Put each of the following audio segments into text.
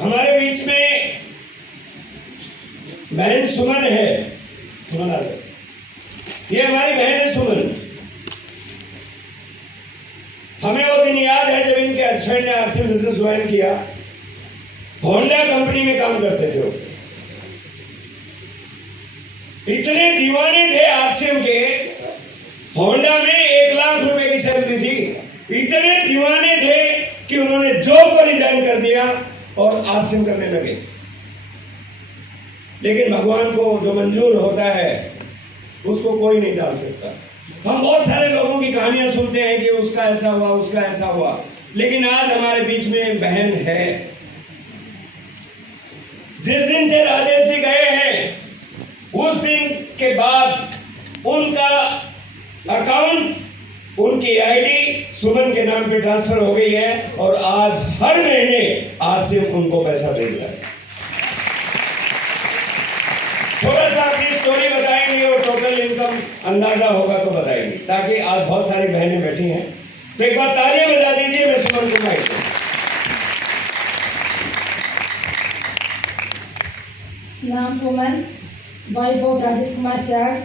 हमारे बीच में बहन सुमन है, सुमन आ गए, ये हमारी बहन है सुमन। हमें वो दिन याद है जब इनके हस्बैंड ने आरसीएम बिजनेस ज्वाइन किया। होंडा कंपनी में काम करते थे वो। इतने दीवाने थे आरसीएम के, होंडा में 1 लाख रुपए की सैलरी थी। इतने दीवाने थे कि उन्होंने जॉब को रिजाइन कर दिया और आरसीएम करने लगे। लेकिन भगवान को जो मंजूर होता है उसको कोई नहीं डाल सकता। हम बहुत सारे लोगों की कहानियां सुनते हैं कि उसका ऐसा हुआ, उसका ऐसा हुआ, लेकिन आज हमारे बीच में बहन है। जिस दिन से राजेश जी गए हैं उस दिन के बाद उनका अकाउंट, उनकी आईडी सुमन के नाम पे ट्रांसफर हो गई है और आज हर महीने आरसीएम उनको पैसा भेज रहा है। थोड़ा सा अपनी स्टोरी बताएंगे और टोटल इनकम अंदाजा होगा तो बताएंगे, ताकि आज बहुत सारी बहनें बैठी हैं। तो एक बार तालियां बजा दीजिए, मैं सुमन को माइक दूं। नाम सुमन, वाइफ ऑफ राजेश कुमार सियाग,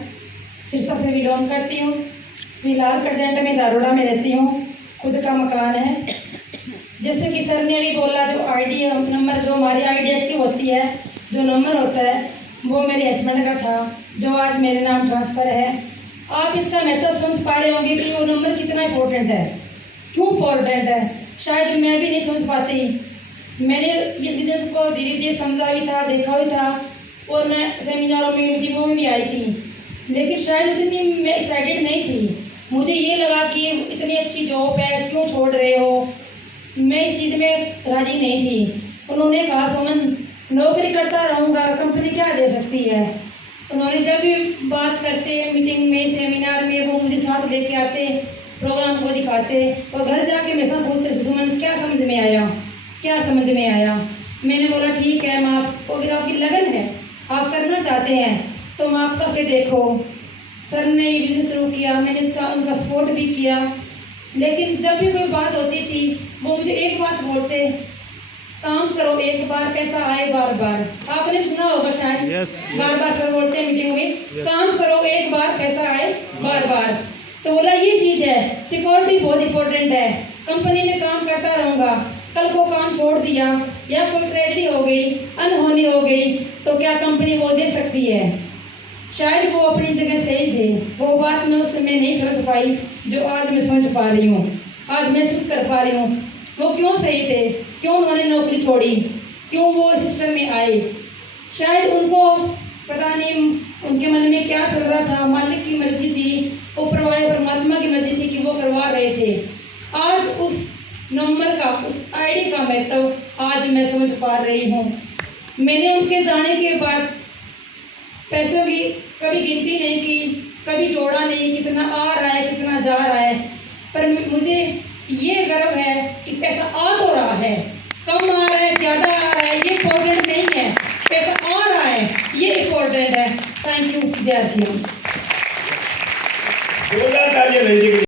सिरसा से बिलोंग करती हूँ। फिलहाल प्रेजेंट में दारोड़ा में रहती हूँ। खुद का मकान है। जैसे कि सर ने अभी बोला, जो आईडी नंबर, जो हमारी आईडी एक्टिव होती है, जो नंबर होता है वो मेरे हस्बैंड का था, जो आज मेरे नाम ट्रांसफ़र है। आप इसका महत्व समझ पा रहे होंगे कि वो नंबर कितना इम्पोर्टेंट है, क्यों इम्पोर्टेंट है। शायद मैं भी नहीं समझ पाती। मैंने इस बिजनेस को धीरे धीरे समझा भी था, देखा भी था और मैं सेमिनारों में, मीटिंगों में भी आई थी, लेकिन शायद उतनी मैं एक्साइटेड नहीं थी। मुझे ये लगा कि इतनी अच्छी जॉब है, क्यों छोड़ रहे हो। मैं इस चीज़ में राजी नहीं थी। उन्होंने कहा, सुमन नौकरी करता रहूँगा, कंपनी क्या दे सकती है। उन्होंने जब भी बात करते, मीटिंग में, सेमिनार में, वो मुझे साथ लेके आते, प्रोग्राम को दिखाते और घर जाके हमेशा पूछते, सुमन क्या समझ में आया, क्या समझ में आया। मैंने बोला ठीक है माँ, अगर आपकी लगन है, आप करना चाहते हैं तो माँ आपका से देखो। सर ने ये बिजनेस शुरू किया, मैंने इसका उनका सपोर्ट भी किया। लेकिन जब भी कोई बात होती थी वो मुझे एक बात बोलते, काम करो एक बार, पैसा आए बार बार। आपने सुना होगा शायद, बार बार सर बोलते हैं मीटिंग में, काम करो एक बार, पैसा आए बार बार। तो बोला ये चीज़ है, सिक्योरिटी बहुत इंपॉर्टेंट है। कंपनी में काम करता रहूँगा, कल को काम छोड़ दिया या कोई ट्रेजेडी हो गई, अनहोनी हो गई, तो क्या कंपनी वो दे सकती है। शायद वो अपनी जगह सही थे। वो बात मैं उस समय नहीं समझ पाई जो आज मैं समझ पा रही हूँ, आज महसूस कर पा रही हूँ। वो क्यों सही थे, क्यों उन्होंने नौकरी छोड़ी, क्यों वो सिस्टम में आए। शायद उनको पता नहीं उनके मन में क्या चल रहा था, मालिक की मर्जी थी, ऊपर वाले परमात्मा की मर्जी थी कि वो करवा रहे थे। आज उस नंबर का, उस आईडी का महत्व आज मैं समझ पा रही हूँ। मैंने उनके जाने के बाद पैसों की कभी गिनती नहीं की, कभी जोड़ा नहीं, कितना आ रहा है, कितना जा रहा है। पर मुझे ये गर्व है कि पैसा आ तो रहा है, कम आ रहा है, ज़्यादा आ रहा है, ये इम्पोर्टेंट नहीं है। पैसा आ रहा है, ये इम्पोर्टेंट है। Thank you. जय श्री राम।